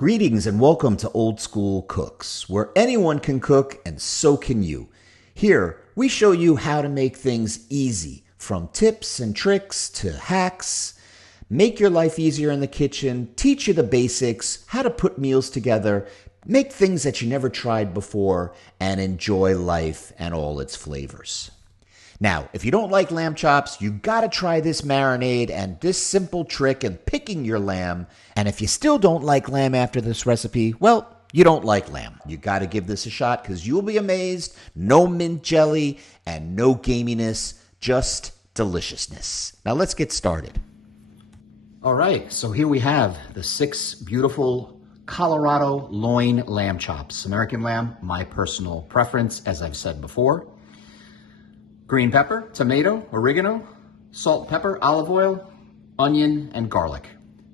Greetings and welcome to Old School Cooks, where anyone can cook and so can you. Here, we show you how to make things easy, from tips and tricks to hacks. Make your life easier in the kitchen, teach you the basics, how to put meals together, make things that you never tried before, and enjoy life and all its flavors. Now, if you don't like lamb chops, you gotta try this marinade and this simple trick in picking your lamb. And if you still don't like lamb after this recipe, well, you don't like lamb. You gotta give this a shot because you'll be amazed. No mint jelly and no gaminess, just deliciousness. Now let's get started. All right, so here we have the 6 beautiful Colorado loin lamb chops. American lamb, my personal preference, as I've said before. Green pepper, tomato, oregano, salt, pepper, olive oil, onion, and garlic.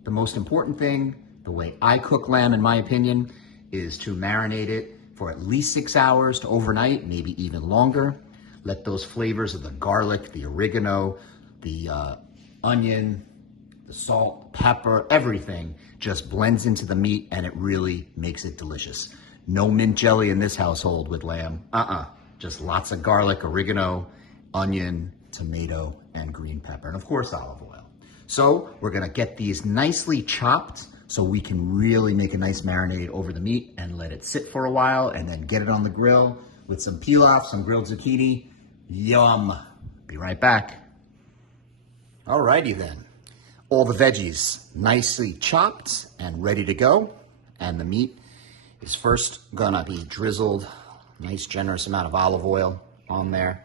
The most important thing, the way I cook lamb, in my opinion, is to marinate it for at least 6 hours to overnight, maybe even longer. Let those flavors of the garlic, the oregano, the onion, the salt, pepper, everything just blends into the meat and it really makes it delicious. No mint jelly in this household with lamb. Just lots of garlic, oregano, onion, tomato, and green pepper, and of course olive oil. So we're gonna get these nicely chopped so we can really make a nice marinade over the meat and let it sit for a while and then get it on the grill with some pilaf, some grilled zucchini. Yum. Be right back. Alrighty then. All the veggies nicely chopped and ready to go. And the meat is first gonna be drizzled, nice generous amount of olive oil on there.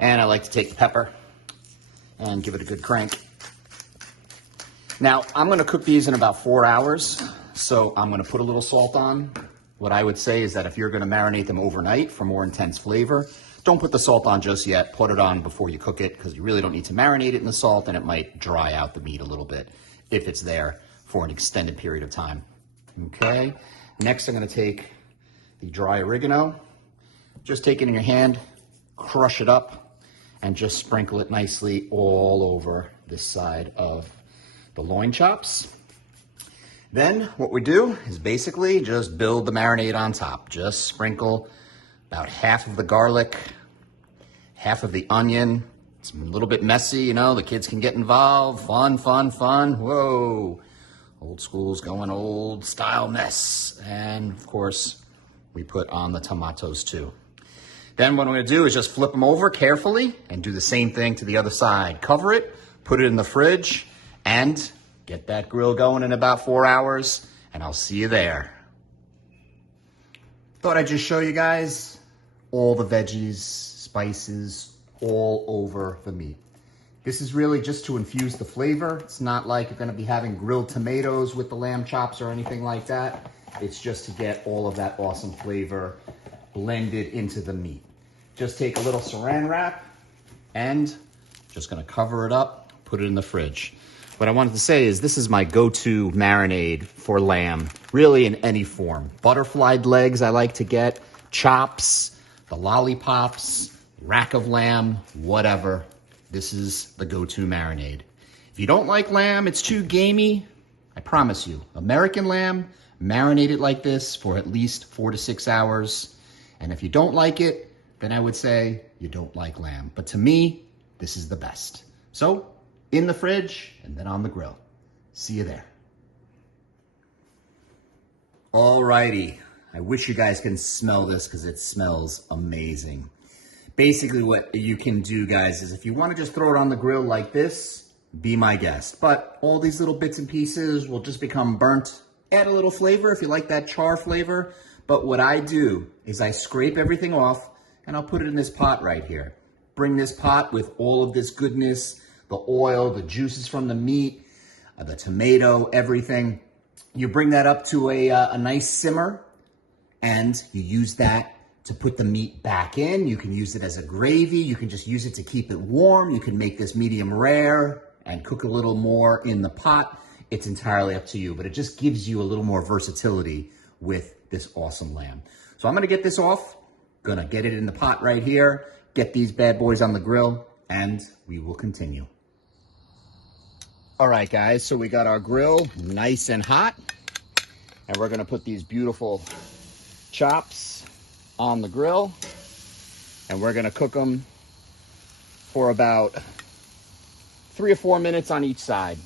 And I like to take the pepper and give it a good crank. Now, I'm gonna cook these in about 4 hours, so I'm gonna put a little salt on. What I would say is that if you're gonna marinate them overnight for more intense flavor, don't put the salt on just yet. Put it on before you cook it, because you really don't need to marinate it in the salt, and it might dry out the meat a little bit if it's there for an extended period of time. Okay, next I'm gonna take the dry oregano. Just take it in your hand, crush it up, and just sprinkle it nicely all over this side of the loin chops. Then what we do is basically just build the marinade on top. Just sprinkle about half of the garlic, half of the onion. It's a little bit messy, you know, the kids can get involved. Fun, fun, fun. Whoa. Old school's going old style mess. And of course, we put on the tomatoes too. Then what I'm gonna do is just flip them over carefully and do the same thing to the other side. Cover it, put it in the fridge, and get that grill going in about 4 hours, and I'll see you there. Thought I'd just show you guys all the veggies, spices, all over the meat. This is really just to infuse the flavor. It's not like you're gonna be having grilled tomatoes with the lamb chops or anything like that. It's just to get all of that awesome flavor blended into the meat. Just take a little saran wrap and just gonna cover it up, put it in the fridge. What I wanted to say is this is my go-to marinade for lamb, really in any form. Butterflied legs I like to get, chops, the lollipops, rack of lamb, whatever. This is the go-to marinade. If you don't like lamb, it's too gamey, I promise you, American lamb, marinate it like this for at least 4 to 6 hours. And if you don't like it, then I would say you don't like lamb. But to me, this is the best. So, in the fridge and then on the grill. See you there. Alrighty. I wish you guys can smell this because it smells amazing. Basically what you can do, guys, is if you want to just throw it on the grill like this, be my guest. But all these little bits and pieces will just become burnt. Add a little flavor if you like that char flavor. But what I do is I scrape everything off and I'll put it in this pot right here. Bring this pot with all of this goodness, the oil, the juices from the meat, the tomato, everything. You bring that up to a nice simmer and you use that to put the meat back in. You can use it as a gravy. You can just use it to keep it warm. You can make this medium rare and cook a little more in the pot. It's entirely up to you, but it just gives you a little more versatility with this awesome lamb. So I'm gonna get this off, gonna get it in the pot right here, get these bad boys on the grill, and we will continue. All right, guys, so we got our grill nice and hot. And we're gonna put these beautiful chops on the grill, and we're gonna cook them for about 3 or 4 minutes on each side.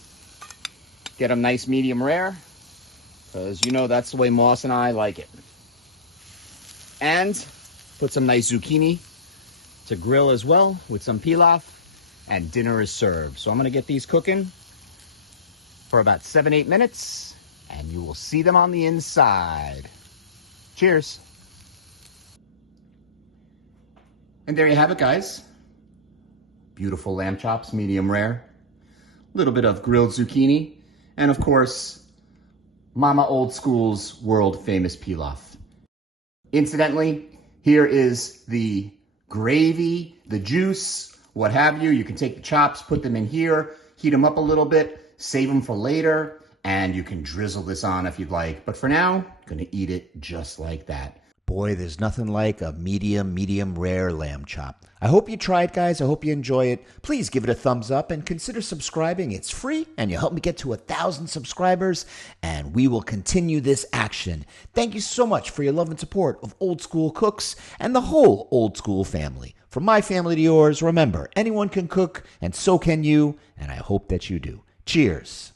Get them nice medium rare, because you know that's the way Moss and I like it. And put some nice zucchini to grill as well with some pilaf, and dinner is served. So I'm gonna get these cooking for about 7-8 minutes, and you will see them on the inside. Cheers. And there you have it, guys. Beautiful lamb chops, medium rare. A little bit of grilled zucchini. And of course, Mama Old School's world famous pilaf. Incidentally, here is the gravy, the juice, what have you. You can take the chops, put them in here, heat them up a little bit, save them for later, and you can drizzle this on if you'd like. But for now, I'm gonna eat it just like that. Boy, there's nothing like a medium rare lamb chop. I hope you try it, guys. I hope you enjoy it. Please give it a thumbs up and consider subscribing. It's free, and you'll help me get to 1,000 subscribers, and we will continue this action. Thank you so much for your love and support of Old School Cooks and the whole Old School family. From my family to yours, remember, anyone can cook, and so can you, and I hope that you do. Cheers.